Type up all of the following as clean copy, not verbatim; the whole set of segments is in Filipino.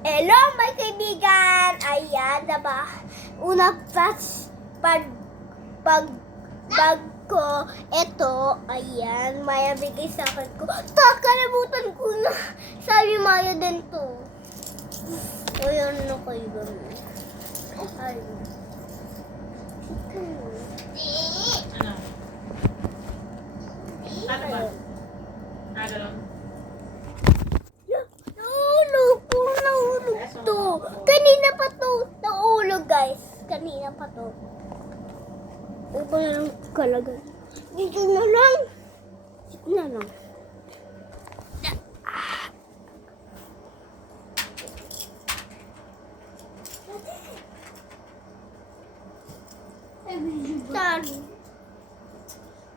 Hello, my kaibigan! Ayan, diba? Una bag ko, eto, ayan, Maya bigay sa akin ko. Kalimutan ko na. Sabi Maya din to. Ayan na kayo gano'n. Ayun. Ano? Ano ba? Gano'n? Nahulog to. Kanina pa to. Nahulog, guys. Kanina pa to. Ito na lang kalagay. Dito na lang. Dito na lang. Sorry.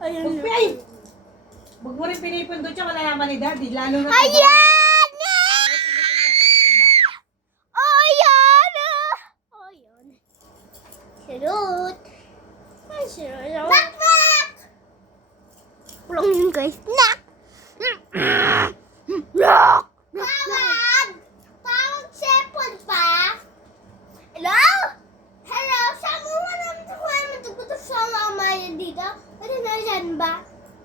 Ayun na. Ay! Huwag mo rin pinipindot yung malayaman ni Daddy. Lalo na... Ayan! Oh, ayan! Oh, ayan. Sarot. Ay, sarot. Knock, knock! Pulang yun, guys. Knock! Knock! Tawag! Tawag sepon pa? Hello? Hello? Saan mo naman matugutok sa mama yan dito? Ano na yan ba?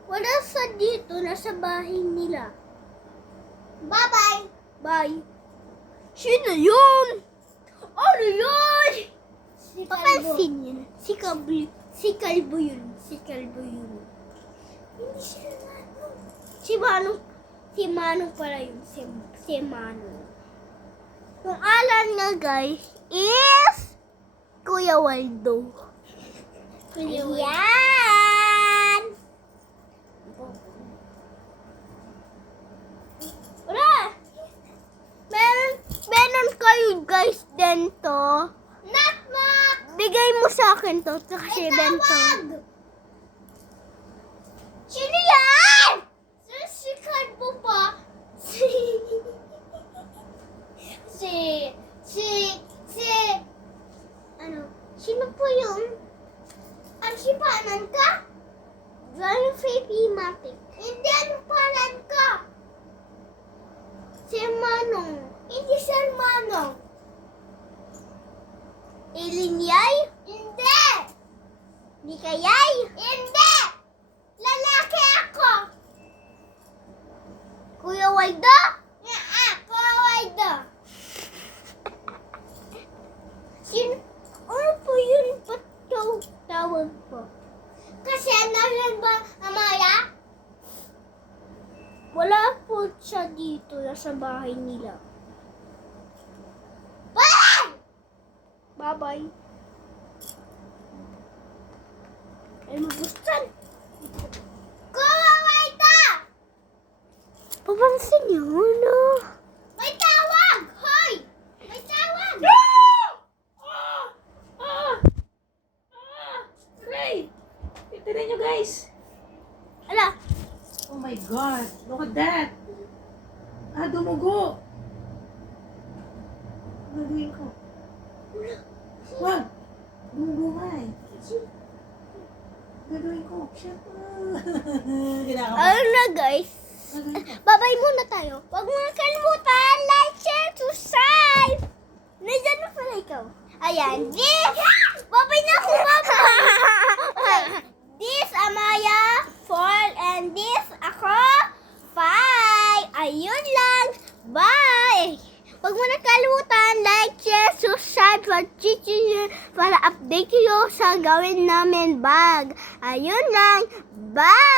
Wala sa dito, nasa bahay nila. Bye-bye! Bye! Sino yun? Ano yun? Papansin yun. Si Kalbo yun. Si Kalbo yun. Hindi siya Manong. Si Manong pala yun. Si Manong. Yung alam niya, guys, is Kuya Waldo. Ayan! Wala! Meron kayo, guys, din to. Knock! Bigay mo sa akin to. Kasi bento. Sino yan? Si Kalbo pa. Ano? Sino po yun? Ano si Panan ka? Gano'ng Fabimatic? Hindi, ano Panan ka? Si Manong. Hindi si Manong. Ilinyay? Hindi! Hindi kayay? Hindi! Lalaki ako! Kuya Waldo? Kuya Waldo. Ano po yun? Ba't tawag po? Kasi nasan ba, Amaya? Wala po siya dito. Nasa bahay nila. Bye-bye. Ay, mabustan. Kuwaway ka! Papansin niyo, ano? May tawag! Hoy! May tawag! Ray! Tignan nyo, guys. Ala! Oh my God. Look at that. Dumugo. Gagawin ko. Wag. Dumugo nga eh. Gagawin ko. Ayun na, guys. Gagawin ko. Babay muna tayo. Huwag mo na kalimutan. Like, share, subscribe. Nandiyan na pala ikaw. Ayan. This. Babay na ako. Babay. Okay. This, Amaya, 4. And this, ako, 5. Ayun lang. Bye. Huwag mo na kalimutan. Like, share, subscribe para update kayo sa gawin namin bag. Ayun lang. Bye.